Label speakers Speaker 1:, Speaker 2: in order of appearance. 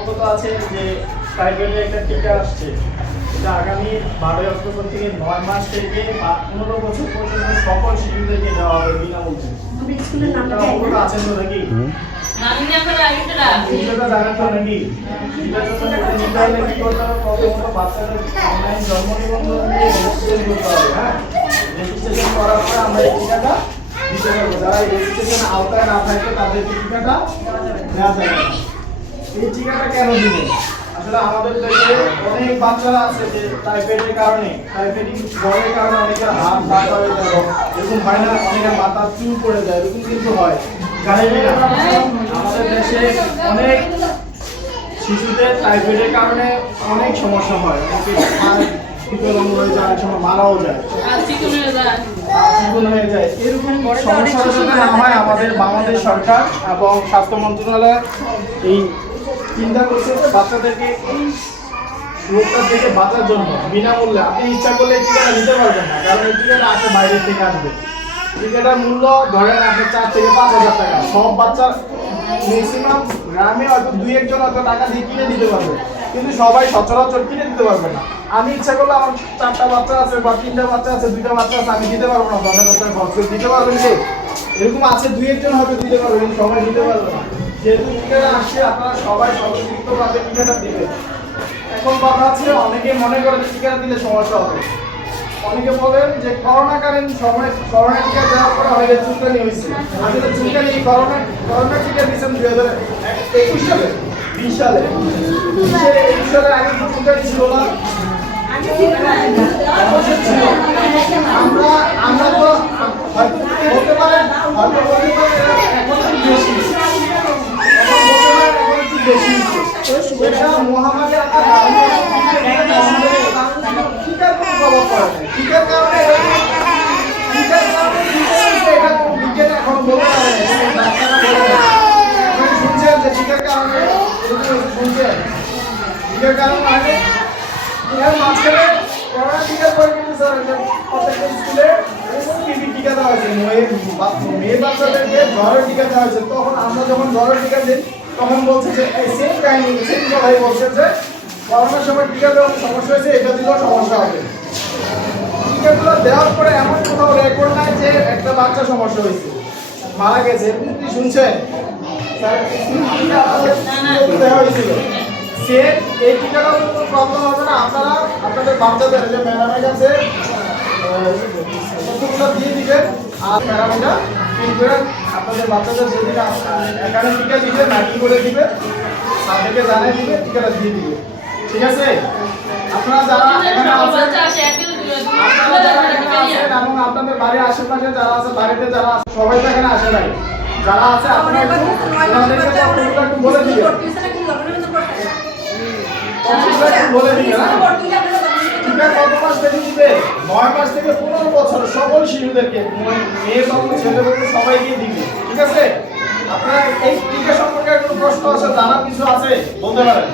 Speaker 1: অবগত আছেন যে প্রাইভেটে একটা টিকা আসছে। এটা আগামী বারোই অক্টোবর থেকে নয় মাস থেকে বা পনেরো বছর পর্যন্ত সকল শিশুদেরকে দেওয়া হবে বিনামূল্যে। অবগত আছেন তো নাকি? জন্ম নিবন্ধন দিয়ে রেজিস্ট্রেশন হ্যাঁ? করার পরে আমরা এই টিকাটা দিতে পারব। যারা রেজিস্ট্রেশন আওতায় না থাকবে তাদেরকে টিকাটা দেওয়া যাবে না। এই টিকাটা কেন দিবেন আসলে আমাদের দেশে অনেক বাচ্চারা আছে যে টাইফয়েডের কারণে টাইফয়েডিক জ্বরের কারণে অনেকের হাত হয়ে যায় এরকম হয় না অনেকের মাথা চুল পড়ে যায় এরকম কিন্তু হয়। আমাদের দেশে অনেক শিশুদের টাইফয়েডের কারণে অনেক সমস্যা হয়। অনেকে হয়ে যায় সময় মারাও যায়।
Speaker 2: হয়ে
Speaker 1: এরকম সমস্যা না হয় আমাদের বাংলাদেশ সরকার এবং স্বাস্থ্য মন্ত্রণালয় এই চিন্তা করছে যে বাচ্চাদেরকে এই রোগটা থেকে বাঁচার জন্য, বিনামূল্যে। আপনি ইচ্ছা করলে টিকাটা নিতে পারবেন না, কারণ এই টিকাটা আসে বাইরে থেকে আসবে। টিকাটার মূল্য ধরেন আপনি চার থেকে পাঁচ হাজার টাকা। সব বাচ্চা ম্যাক্সিমাম গ্রামে হয়তো দুই একজন হয়তো টাকা দিয়ে কিনে দিতে পারবে, কিন্তু সবাই সচরাচর কিনে দিতে পারবে না। আমি ইচ্ছা করলে আমার চারটা বাচ্চা আছে বা তিনটা বাচ্চা আছে, দুইটা বাচ্চা আছে, আমি দিতে পারব না। দশ হাজার টাকা খরচ করে দিতে পারবেন কি? এরকম আছে দুই একজন হয়তো দিতে পারবে কিন্তু সবাই দিতে পারবে না। যেহেতু টিকাটা আসছে আপনারা সবাই সর্বযুক্তভাবে টিকাটা দিবেন। এখন কথা আছে অনেকে মনে করে যে দিলে সমস্যা হবে। অনেকে বলেন যে করোনাকালীন সময় করোনা টিকা দেওয়ার পরে অনেকে চুলকানি হয়েছে। আসলে চুলকানি করোনা করোনা টিকা দিয়েছেন দুই হাজার একুশ সালে বিশ সালে। একুশ আগে চুলকানি না।
Speaker 3: আগে ছিল না।
Speaker 1: আমরা আমরা তো হয়তো বলতে পারেন হয়তো বলতে পারেন এখন একটু বেশি এখন বলতে পারেন এখন একটু বেশি এটা মহামারী আকার ধারণ করে টিকার পড়ে না টিকার কারণে টিকার কারণে এটা বিজ্ঞান এখন না ডাক্তাররা বলে না আপনি শুনছেন যে টিকার কারণে? শুনছেন। টিকার কারণে? এর মাঝখানে করোনা টিকার পরে কিন্তু স্যার প্রত্যেকটা স্কুলে টিবি টিকা দেওয়া হয়েছে। মেয়ে বাচ্চাদেরকে টিকা দেওয়া হয়েছে। তখন আমরা যখন জ্বরের টিকা দিই, তখন বলছে যে সেম কাহিনী সেম কথাই বলছে যে, করোনার সময় টিকা দেওয়ার সমস্যা হয়েছে, এটা দিলেও সমস্যা হবে। টিকাগুলো দেওয়ার পরে এমন কোথাও রেকর্ড নাই যে একটা বাচ্চা সমস্যা হয়েছে। মারা গেছে। কি শুনছেন? হয়েছিল। সেম এই টিকাটাও কোনো প্রবলেম হবে না। আপনারা আপনাদের বাচ্চাদের যে ম্যাডামের কাছে তথ্যগুলো দিয়ে দিবেন। আর ম্যাডামটা প্রিন্ট করে আপনাদের বাচ্চাদের আস- এখানে টিকা দিবে ম্যাকিং করে দিবে তাদেরকে জানিয়ে দিবে টিকাটা দিয়ে দিবে। ঠিক আছে? আপনারা যারা এখানে আছেন
Speaker 2: বাচ্চা আছে একদিন
Speaker 1: আপনারা যারা এখানে আছেন এবং আপনাদের বাড়ির আশেপাশে যারা আছে বাড়িতে যারা আছে সবাই তো এখানে আসে নাই। যারা আছে আপনারা একটু ওনাদেরকে তথ্যগুলো একটু বলে দিবেন বলে দিবেন কত মাস থেকে দিবে? নয় মাস থেকে পনেরো বছর সকল শিশুদেরকে মেয়ে বাবু ছেলে সবাইকে দিবে। ঠিক আছে? আপনার এই টিকা সম্পর্কে কোনো প্রশ্ন আছে? জানার কিছু আছে? বলতে পারেন।